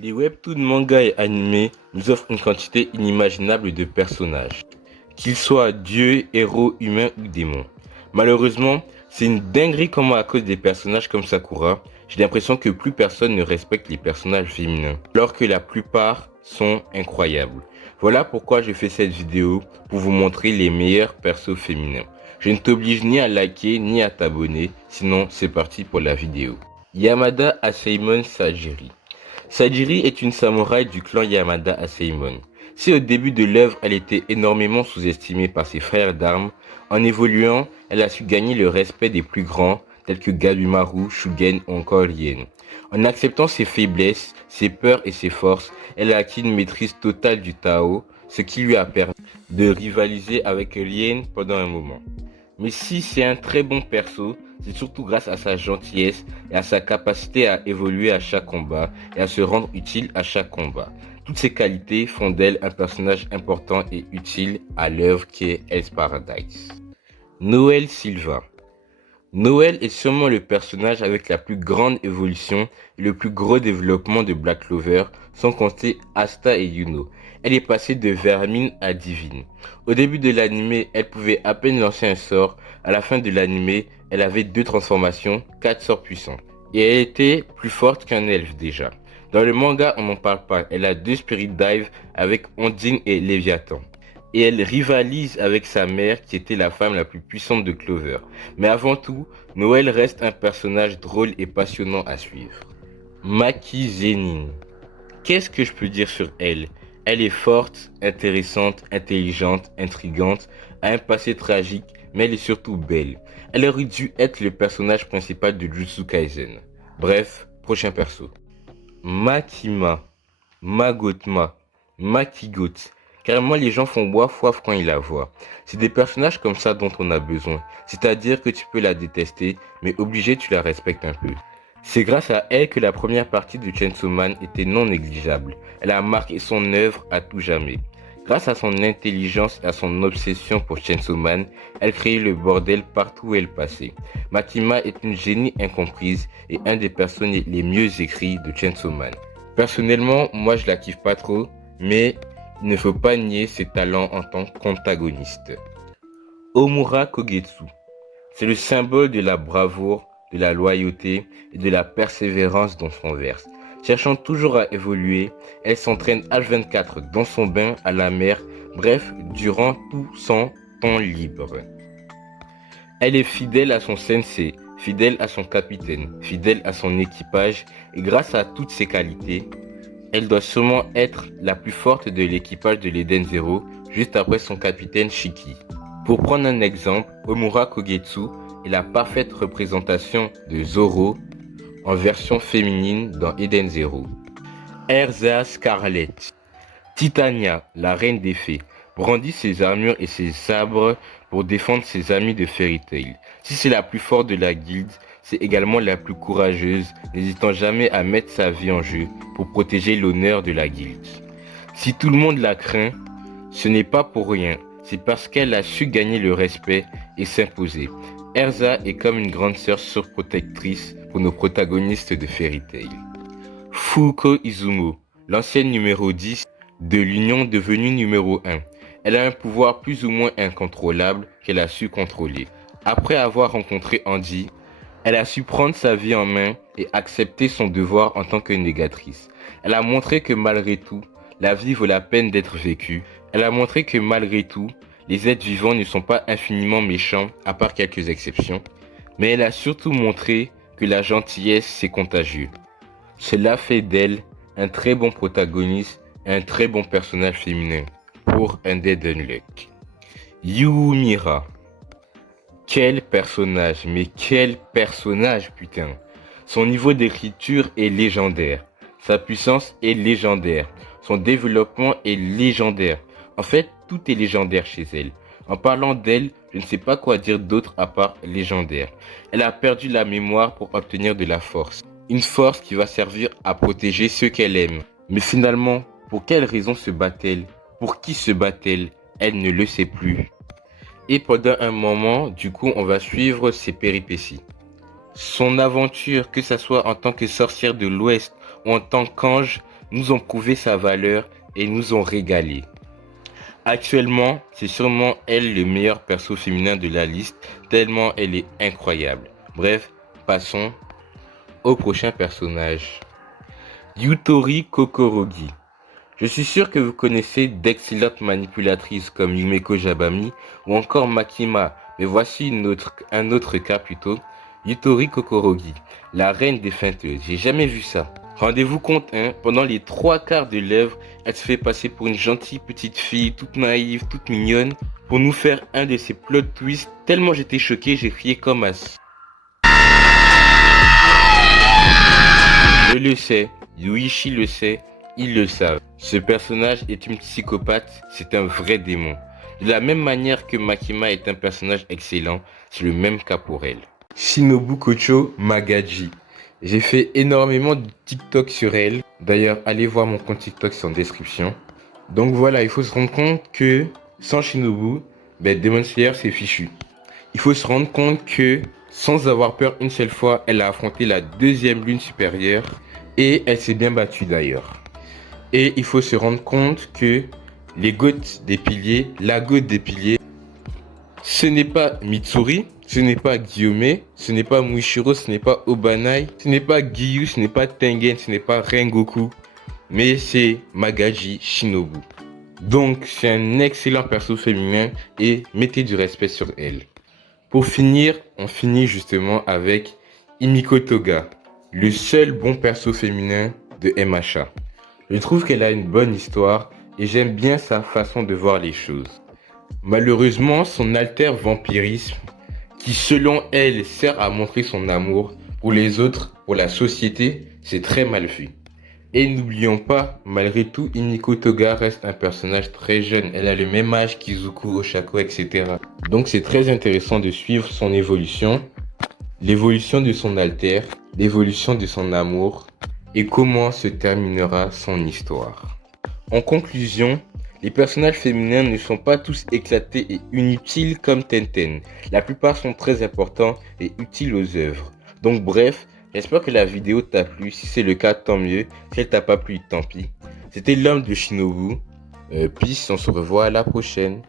Les webtoons, mangas et animés nous offrent une quantité inimaginable de personnages, qu'ils soient dieux, héros, humains ou démons. Malheureusement, c'est une dinguerie comment à cause des personnages comme Sakura, j'ai l'impression que plus personne ne respecte les personnages féminins, alors que la plupart sont incroyables. Voilà pourquoi je fais cette vidéo pour vous montrer les meilleurs persos féminins. Je ne t'oblige ni à liker ni à t'abonner, sinon c'est parti pour la vidéo. Yamada Asaemon Sajiri. Sajiri est une samouraï du clan Yamada Asaemon. Si au début de l'œuvre elle était énormément sous-estimée par ses frères d'armes, en évoluant, elle a su gagner le respect des plus grands tels que Gabimaru, Shugen ou encore Rien. En acceptant ses faiblesses, ses peurs et ses forces, elle a acquis une maîtrise totale du Tao, ce qui lui a permis de rivaliser avec Rien pendant un moment. Mais si c'est un très bon perso, c'est surtout grâce à sa gentillesse et à sa capacité à évoluer à chaque combat et à se rendre utile à chaque combat. Toutes ces qualités font d'elle un personnage important et utile à l'œuvre qu'est Hell's Paradise. Noël Silva. Noël est sûrement le personnage avec la plus grande évolution et le plus gros développement de Black Clover, sans compter Asta et Yuno. Elle est passée de vermine à divine. Au début de l'animé, elle pouvait à peine lancer un sort. À la fin de l'animé, elle avait 2 transformations, 4 sorts puissants. Et elle était plus forte qu'un elfe déjà. Dans le manga, on n'en parle pas. Elle a 2 Spirit Dive avec Ondine et Léviathan. Et elle rivalise avec sa mère qui était la femme la plus puissante de Clover. Mais avant tout, Noël reste un personnage drôle et passionnant à suivre. Maki Zenin. Qu'est-ce que je peux dire sur elle? Elle est forte, intéressante, intelligente, intrigante, a un passé tragique, mais elle est surtout belle. Elle aurait dû être le personnage principal de Jujutsu Kaisen. Bref, prochain perso. Makima, Magotma, Makigot. Carrément, les gens font waf waf quand ils la voient. C'est des personnages comme ça dont on a besoin. C'est-à-dire que tu peux la détester, mais obligé tu la respectes un peu. C'est grâce à elle que la première partie de Chainsaw Man était non négligeable. Elle a marqué son œuvre à tout jamais. Grâce à son intelligence et à son obsession pour Chainsaw Man, elle créait le bordel partout où elle passait. Makima est une génie incomprise et un des personnages les mieux écrits de Chainsaw Man. Personnellement, moi je la kiffe pas trop, mais il ne faut pas nier ses talents en tant qu'antagoniste. Omura Kogetsu. C'est le symbole de la bravoure, de la loyauté et de la persévérance dans son verse. Cherchant toujours à évoluer, elle s'entraîne H24 dans son bain, à la mer, bref, durant tout son temps libre. Elle est fidèle à son sensei, fidèle à son capitaine, fidèle à son équipage et grâce à toutes ces qualités, elle doit sûrement être la plus forte de l'équipage de l'Eden Zero, juste après son capitaine Shiki. Pour prendre un exemple, Omura Kogetsu est la parfaite représentation de Zoro en version féminine dans Eden Zero. Erza Scarlet. Titania, la reine des fées, brandit ses armures et ses sabres pour défendre ses amis de Fairy Tail. Si c'est la plus forte de la guilde, c'est également la plus courageuse, n'hésitant jamais à mettre sa vie en jeu pour protéger l'honneur de la guilde. Si tout le monde la craint, ce n'est pas pour rien, c'est parce qu'elle a su gagner le respect et s'imposer. Erza est comme une grande sœur surprotectrice pour nos protagonistes de Fairy Tail. Fuko Izumo, l'ancienne numéro 10 de l'Union devenue numéro 1. Elle a un pouvoir plus ou moins incontrôlable qu'elle a su contrôler. Après avoir rencontré Andy, elle a su prendre sa vie en main et accepter son devoir en tant que négatrice. Elle a montré que malgré tout, la vie vaut la peine d'être vécue. Elle a montré que malgré tout, les êtres vivants ne sont pas infiniment méchants, à part quelques exceptions. Mais elle a surtout montré que la gentillesse, c'est contagieux. Cela fait d'elle un très bon protagoniste et un très bon personnage féminin pour Undead Unluck. Yumira. Quel personnage, mais quel personnage, putain. Son niveau d'écriture est légendaire. Sa puissance est légendaire. Son développement est légendaire. En fait, tout est légendaire chez elle. En parlant d'elle, je ne sais pas quoi dire d'autre à part légendaire. Elle a perdu la mémoire pour obtenir de la force. Une force qui va servir à protéger ceux qu'elle aime. Mais finalement, pour quelle raison se bat-elle? Pour qui se bat-elle? Elle ne le sait plus. Et pendant un moment, du coup, on va suivre ses péripéties. Son aventure, que ce soit en tant que sorcière de l'Ouest ou en tant qu'ange, nous ont prouvé sa valeur et nous ont régalé. Actuellement, c'est sûrement elle le meilleur perso féminin de la liste, tellement elle est incroyable. Bref, passons au prochain personnage. Yutori Kokorogi. Je suis sûr que vous connaissez d'excellentes manipulatrices comme Yumeko Jabami ou encore Makima, mais voici un autre cas plutôt. Yutori Kokorogi, la reine des feinteuses. J'ai jamais vu ça. Rendez-vous compte, hein, pendant les 3/4 de l'œuvre, elle se fait passer pour une gentille petite fille, toute naïve, toute mignonne, pour nous faire un de ses plot twists. Tellement j'étais choqué, j'ai crié comme un... Je le sais, Yuichi le sait, ils le savent. Ce personnage est une psychopathe, c'est un vrai démon. De la même manière que Makima est un personnage excellent, c'est le même cas pour elle. Shinobu Kocho Magaji. J'ai fait énormément de TikTok sur elle. D'ailleurs, allez voir mon compte TikTok, c'est en description. Donc voilà, il faut se rendre compte que sans Shinobu, Demon Slayer c'est fichu. Il faut se rendre compte que sans avoir peur une seule fois, elle a affronté la deuxième lune supérieure et elle s'est bien battue d'ailleurs. Et il faut se rendre compte que les goths des piliers, la goth des piliers, ce n'est pas Mitsuri, ce n'est pas Gyome, ce n'est pas Muishiro, ce n'est pas Obanai, ce n'est pas Giyu, ce n'est pas Tengen, ce n'est pas Rengoku, mais c'est Magaji Shinobu. Donc c'est un excellent perso féminin et mettez du respect sur elle. Pour finir, on finit justement avec Himiko Toga, le seul bon perso féminin de MHA. Je trouve qu'elle a une bonne histoire et j'aime bien sa façon de voir les choses. Malheureusement, son alter vampirisme, qui selon elle sert à montrer son amour pour les autres, pour la société, c'est très mal vu. Et n'oublions pas, malgré tout, Himiko Toga reste un personnage très jeune. Elle a le même âge qu'Izuku, Oshako, etc. Donc c'est très intéressant de suivre son évolution, l'évolution de son alter, l'évolution de son amour et comment se terminera son histoire. En conclusion, les personnages féminins ne sont pas tous éclatés et inutiles comme Tenten. La plupart sont très importants et utiles aux œuvres. Donc bref, j'espère que la vidéo t'a plu. Si c'est le cas, tant mieux. Si elle t'a pas plu, tant pis. C'était l'homme de Shinobu. Peace, on se revoit à la prochaine.